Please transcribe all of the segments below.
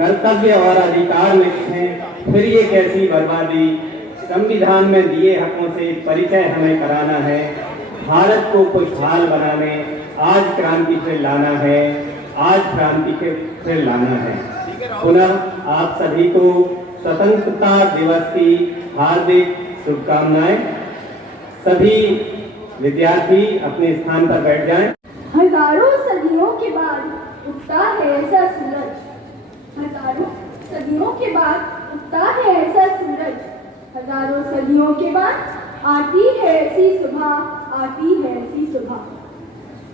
कर्तव्य और अधिकार लिखते हैं, फिर ये कैसी बर्बादी। संविधान में दिए हकों से परिचय हमें कराना है, भारत को खुशहाल बनाने आज क्रांति फिर लाना है, आज क्रांति फिर लाना है। पुनः आप सभी को स्वतंत्रता दिवस की हार्दिक शुभकामनाएं। सभी विद्यार्थी अपने स्थान पर बैठ जाएं। हजारों सदियों के बाद उगता है ऐसा सूरज, हजारों सदियों के बाद उगता है ऐसा सूरज, हजारों सदियों के बाद आती है ऐसी सुबह, आती है ऐसी सुबह।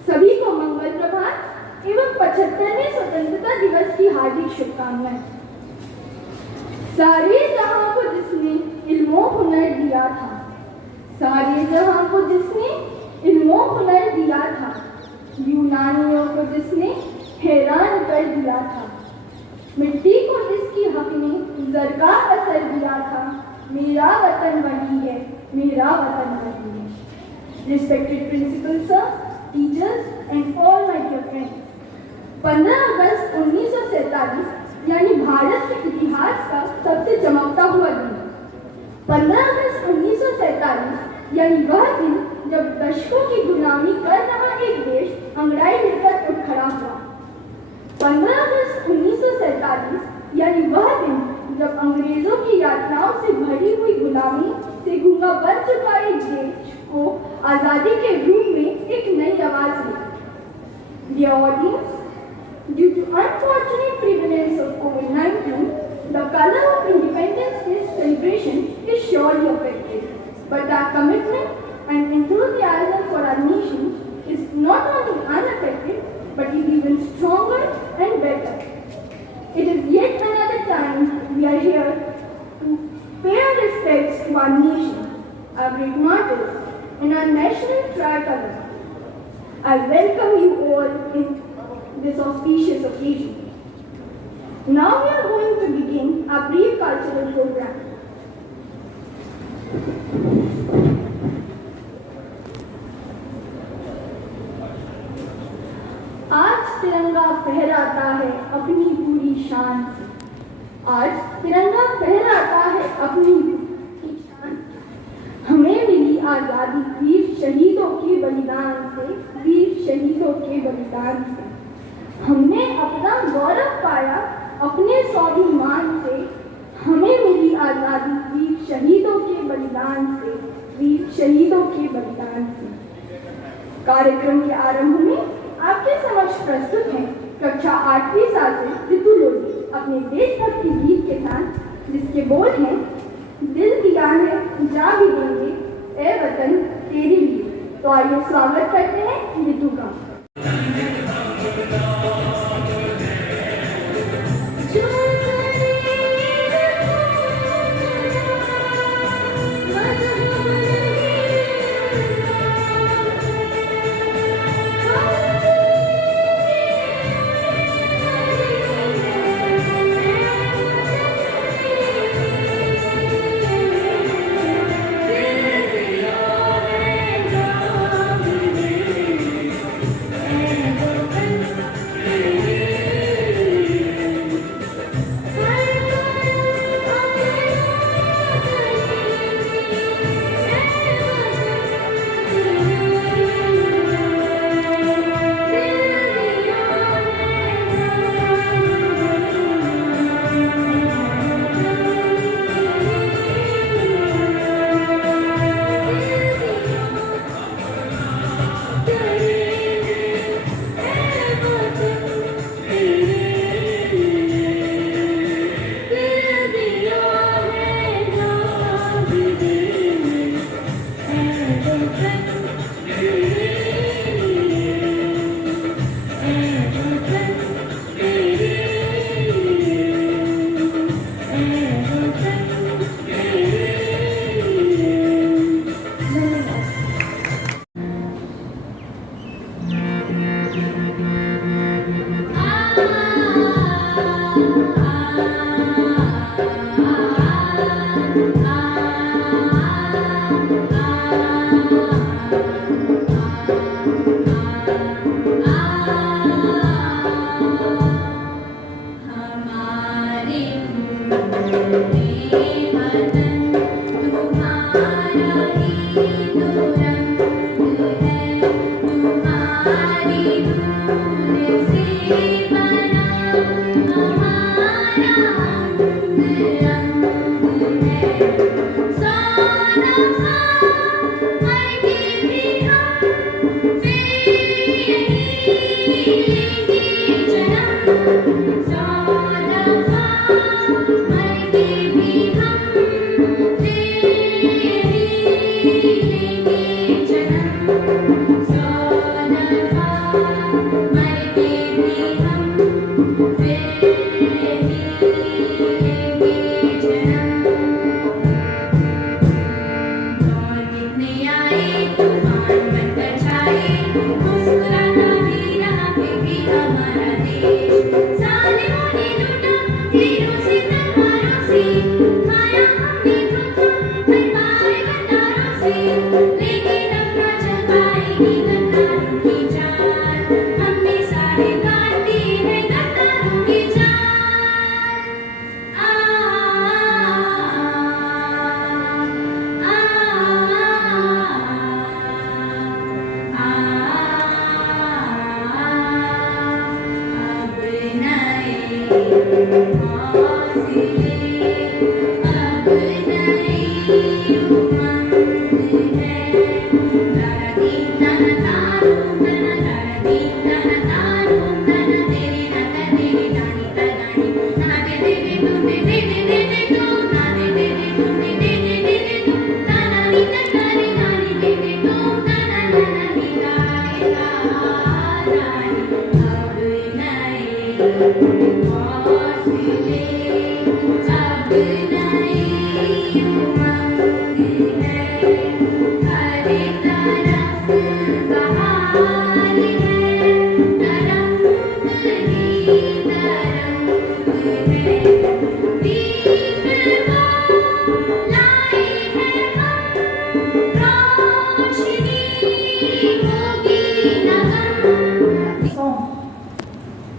सभी को मंगल प्रभात एवं 75वें स्वतंत्रता दिवस की हार्दिक शुभकामनाएं। सारे जहां को जिसने इल्मो हुनर दिया था, सारे जहां को जिसने इल्मो हुनर दिया था, यूनानियों को जिसने हैरान कर दिया था, मिट्टी को जिसकी हक ने जर का असर दिया था, मेरा वतन वही है, मेरा वतन वही है। Respected principal sir, teachers and all my dear friends, 15 अगस्त 1947 यानी भारत के इतिहास का सबसे चमकता हुआ दिन। 15 अगस्त 1947 यानी वह दिन जब दशकों की गुलामी कर रहा एक देश अंगड़ाई लेकर उठ खड़ा हुआ। 15 अगस्त 1947 यानी वह दिन जब अंग्रेजों की यातनाओं से भरी हुई गुलामी से गूंगा बन चुका एक देश को आजादी के रूप में एक नई आवाज मिली। Dear audience, due to unfortunate prevalence of COVID-19, the color of Independence Day celebration is surely affected. But our commitment and enthusiasm for our nation is not only unaffected, but is even stronger and better. It is yet another time we are here to pay our respects to our nation, our great martyrs, and our national tricolor. I welcome you all in this auspicious occasion. Now we are going to begin our brief cultural program. आज तिरंगा फहराता है अपनी पूरी शान से, आज तिरंगा फहराता है अपनी पूरी शान से। हमें मिली आजादी वीर शहीदों के बलिदान से, वीर शहीदों के बलिदान से। हमने अपना गौरव पाया अपने स्वाभिमान से, हमें मिली आजादी वीर शहीदों के बलिदान से, वीर शहीदों के बलिदान से। कार्यक्रम के आरंभ में आपके समक्ष प्रस्तुत हैं कक्षा 8वीं से ऋतु लोधी अपने देशभक्ति गीत के साथ, जिसके बोल हैं, दिल दिया है जा भी देंगे ए वतन तेरे लिए। तो आइए स्वागत करते हैं ऋतु का।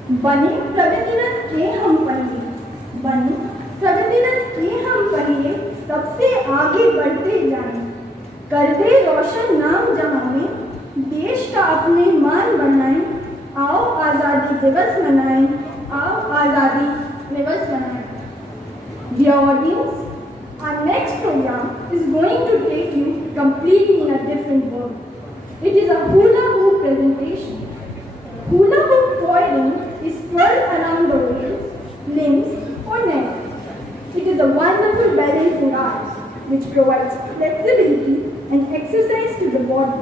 बने प्रगतिरत के हम पहिए, बने प्रगतिरत के हम पहिए, सबसे आगे बढ़ते जाएं, कर दे रोशन नाम जहां में, देश का अपने मान बढ़ाएं, आओ आज़ादी दिवस मनाएं, आओ आज़ादी दिवस मनाएं। Dear audience, our next program is going to take you completely in a different world. It is a hula hoop presentation. Hula hoop twirling is twirled around the waist, limbs or neck. It is a wonderful balancing art which provides flexibility and exercise to the body.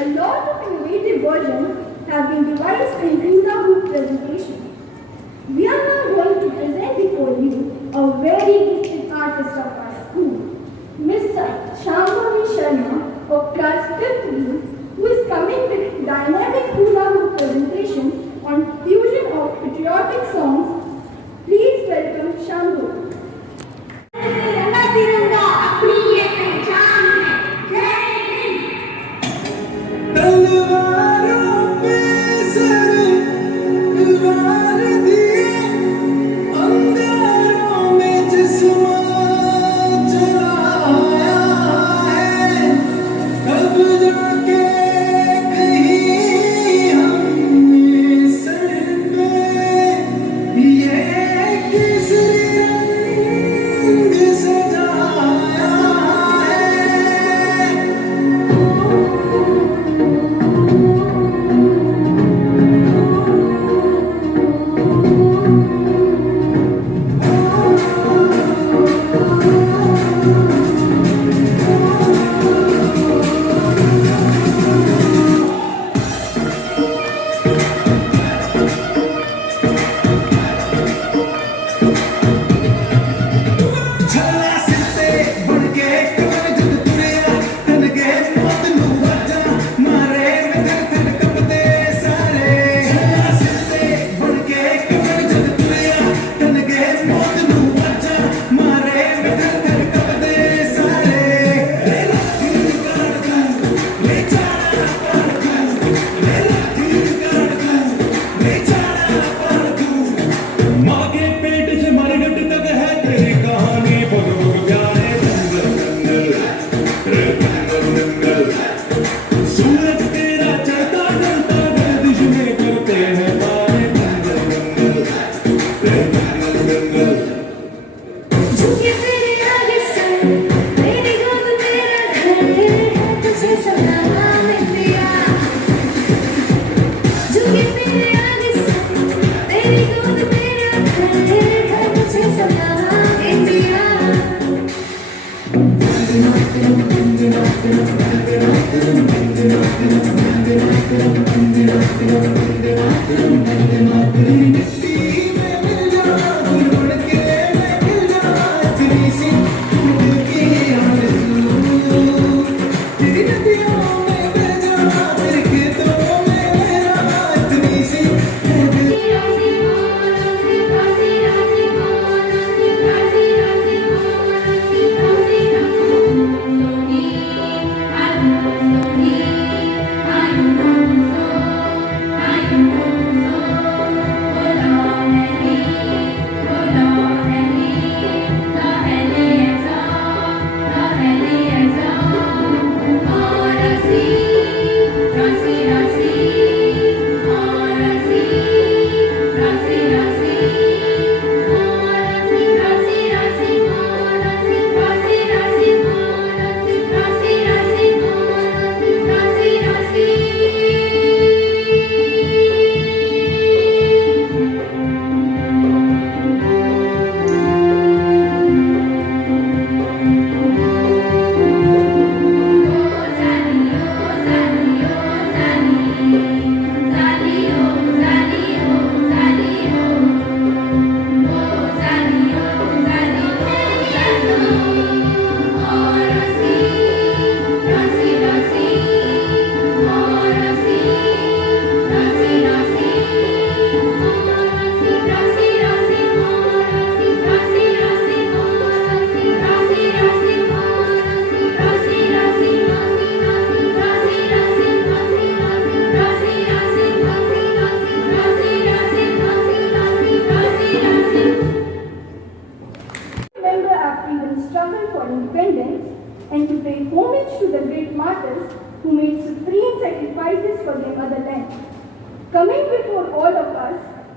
A lot of innovative versions have been devised in hula hoop presentation. We are now going to present before you a very gifted artist of our school, Mr. Shambhavi Sharma of class 5th B, who is coming with dynamic hula hoop presentation on fusion of patriotic songs. Please welcome Shambhavi.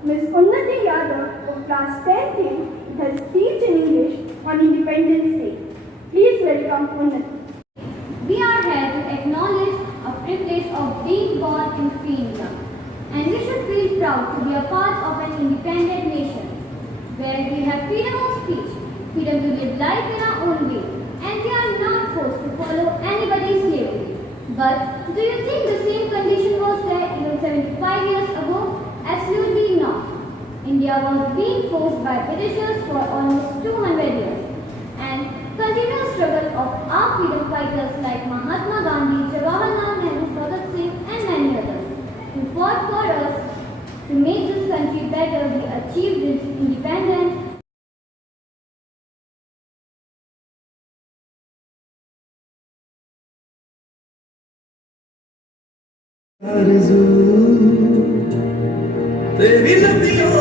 Ms. Unnati Yadav of class 10A has speech in English on Independence Day. Please welcome Unnati. We are here to acknowledge a privilege of being born in free India, and we should feel proud to be a part of an independent nation, where we have freedom of speech, freedom to live life in our own way, and we are not forced to follow anybody's slavery. But do you think the same condition was there even 75 years ago? Absolutely not. India was being forced by Britishers for almost 200 years, and continuous struggle of our freedom fighters like Mahatma Gandhi, Jawaharlal Nehru, Bhagat Singh and many others who fought for us to make this country better. We achieved this independence. तेरी नदियों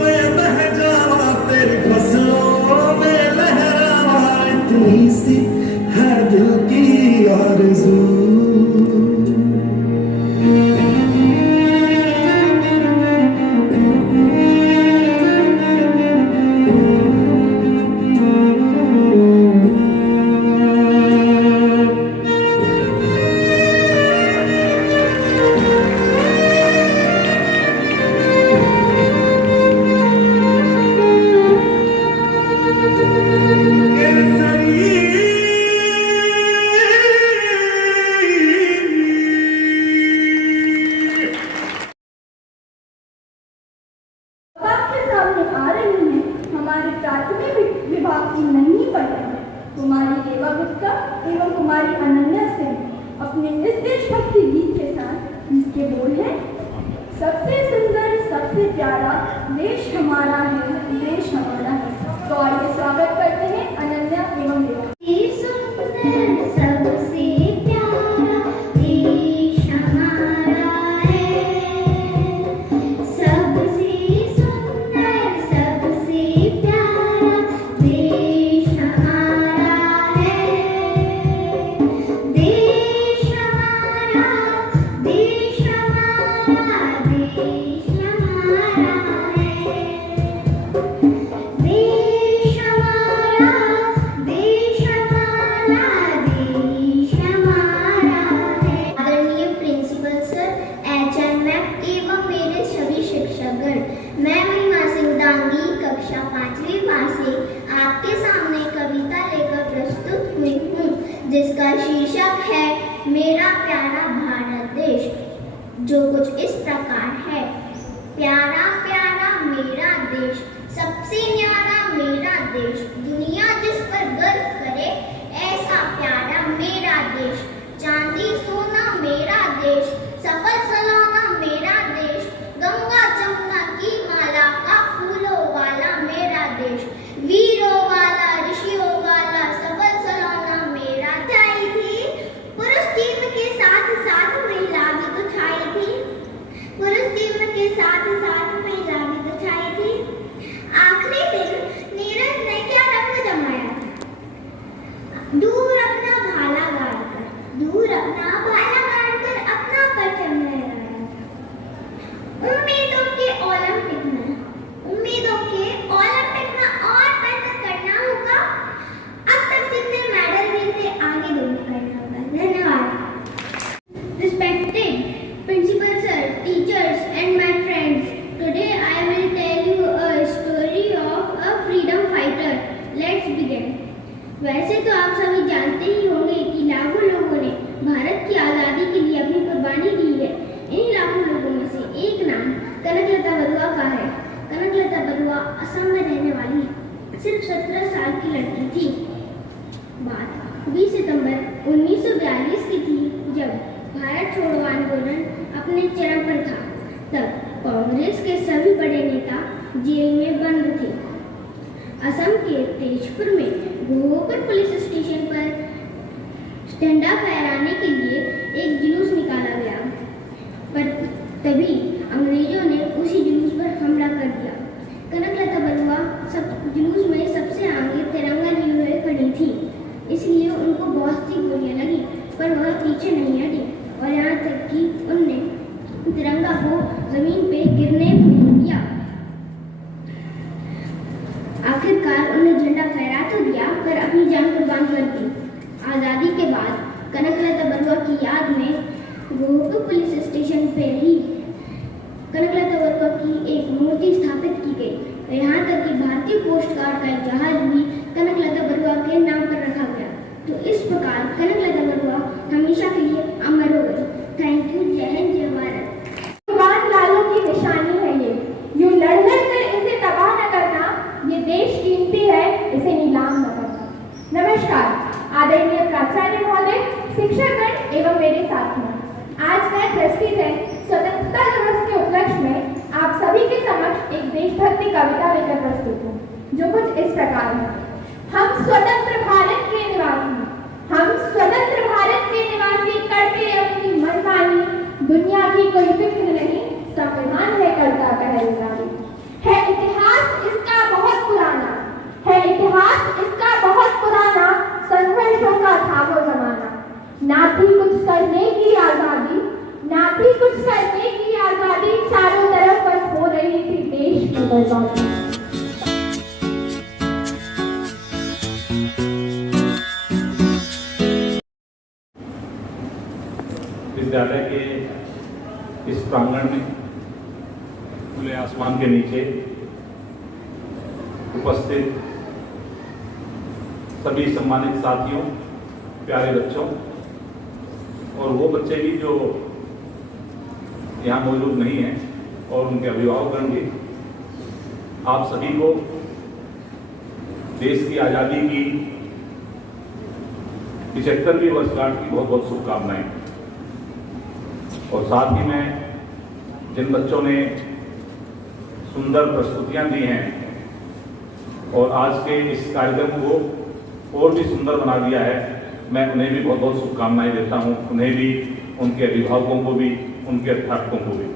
में बह जावा, तेरी फसलों में लहरावा, इतनी सी है दिल की आरज़ू। आपके सामने आ रही हैं हमारे प्राथमिक विभाग की नन्ही पढ़ी कुमारी देवा गुप्ता एवं कुमारी अनन्या सिंह अपने इस देशभक्ति गीत के साथ जिसके बोल हैं, सबसे सुंदर सबसे प्यारा देश हमारा है, देश हमारा है। तो आइए स्वागत करते हैं अनन्या एवं देवा। मैं महिमा सिंह डांगी कक्षा 5वीं पास से आपके सामने कविता लेकर प्रस्तुत हुई हूँ, जिसका शीर्षक है मेरा प्यारा भारत देश, जो कुछ इस प्रकार है। प्यारा प्यारा मेरा देश, सबसे न्यारा मेरा देश, दुनिया जिस पर गर्व करे ऐसा प्यारा मेरा देश, चांदी सोना मेरा देश, सफल सलाना मेरा देश, गंगा जमुना की माला का फूलों वाला मेरा देश, वीरों वाला ऋषियों वाला सफल सलाना मेरा। छाई थी पुरुष टीम के साथ साथ महिला भी तो छाई थी, पुरुष टीम के साथ साथ महिला भी तो छाई थी। आखिरी दिन नीरज ने क्या रंग जमाया था, दूर अपना भाला गाड़कर, दूर अपना भाला गाड़कर अपना परचम लहराया था। उम्मीदों के ओलंपिक में और बेहतर करना होगा। अब तक जितने मेडल मिलते आगे दोनों करना होगा। धन्यवाद। Respected Principal Sir, teachers and my friends, today I will tell you a story of a freedom fighter. Let's begin. वैसे तो आप सभी जानते ही होंगे कि लाखों लोगों ने भारत की आज़ादी के लिए अपनी कुर्बानी दी है। इन लाखों लोगों में से एक नाम कनकलता बरुआ का है। कनकलता बरुआ असम में रहने वाली सिर्फ 17 साल की लड़की थी। बात 20 सितंबर 1942 की थी, जब भारत छोड़ो आंदोलन अपने चरम पर था। तब कांग्रेस के सभी बड़े नेता जेल में बंद थे। असम के तेजपुर में घोघर पुलिस स्टेशन पर झंडा फहराने के लिए एक जुलूस निकाला गया, पर तभी अंग्रेजों ने उसी जुलूस पर हमला कर दिया। कनकलता बरुआ जुलूस में सबसे आगे तिरंगा लिए हुए खड़ी थी, इसलिए उनको बहुत सी गोलियां लगी, पर वह पीछे नहीं हटी और यहाँ तक कि उनने तिरंगा को जमीन पे गिरने नहीं दिया। तो दिया पर अपनी जान कुर्बान कर दी। आज़ादी के बाद कनकलता बरुआ की याद में गोहपुर पुलिस स्टेशन पर ही कनकलता बरुआ की एक मूर्ति स्थापित की गई। यहाँ तक कि भारतीय पोस्ट कार्ड का एक जहाज भी कनकलता बरुआ के नाम पर रखा गया। तो इस प्रकार कनकलता बरुआ हमेशा के लिए अमर हो गई। Thank you. जय हिंद, जय भारत। जवान लालों की निशानी है ये, यूं लड़ कर इसे तबाह न करना, ये देश कीमती है, इसे नीलाम न करना। नमस्कार आदरणीय प्राचार्य महोदय, शिक्षकगण एवं मेरे साथियों, आज मैं ट्रस्टी जैन स्वतंत्रता दिवस के उपलक्ष्य में आप सभी के समक्ष एक देशभक्ति कविता लेकर प्रस्तुत हूँ, जो कुछ इस प्रकार है। हम स्वतंत्र भारत के निवासी, हम स्वतंत्र भारत के निवासी, करते अपनी मनमानी, दुनिया की कोई फिक्र नहीं, संविधान है करता पहलगामी। है इतिहास इसका बहुत पुराना, है इतिहास इसका बहुत पुराना, संघर्षों का था वो जमाना। ना थी कुछ करने की आजादी, ना थी कुछ करने की आजादी, चारों तरफ बस हो रही थी देश की बर्बादी। विद्यालय के इस प्रांगण में खुले आसमान के नीचे उपस्थित सभी सम्मानित साथियों, प्यारे बच्चों और वो बच्चे भी जो यहाँ मौजूद नहीं हैं और उनके अभिभावकगण भी, आप सभी को देश की आज़ादी की 75वीं वर्षगांठ की बहुत बहुत शुभकामनाएं। और साथ ही में जिन बच्चों ने सुंदर प्रस्तुतियां दी हैं और आज के इस कार्यक्रम को और भी सुंदर बना दिया है, मैं उन्हें भी बहुत बहुत शुभकामनाएं देता हूं, उन्हें भी, उनके अभिभावकों को भी, उनके अध्यापकों को भी।